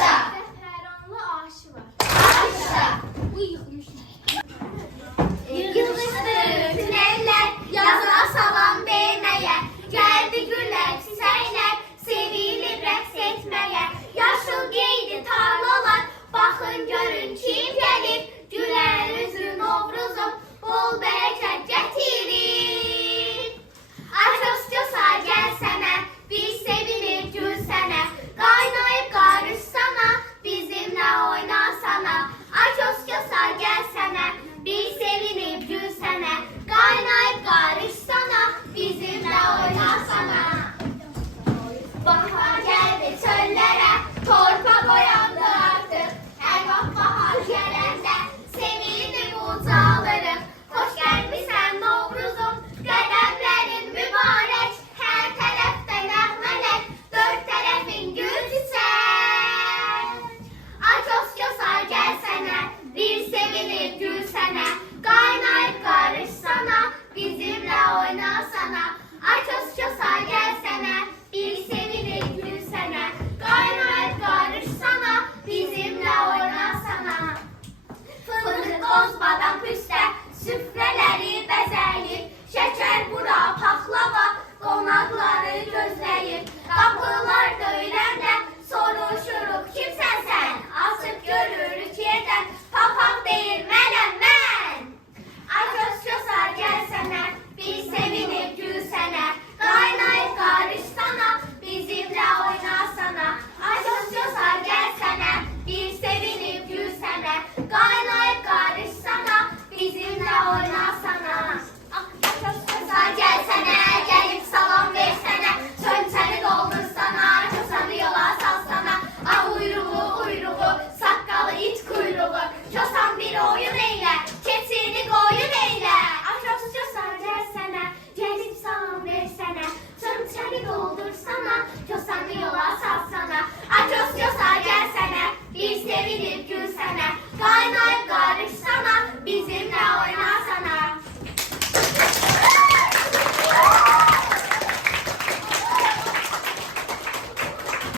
Ayşe. Ferhanlı aşı var. Ayşe. Bu yıkmışlar.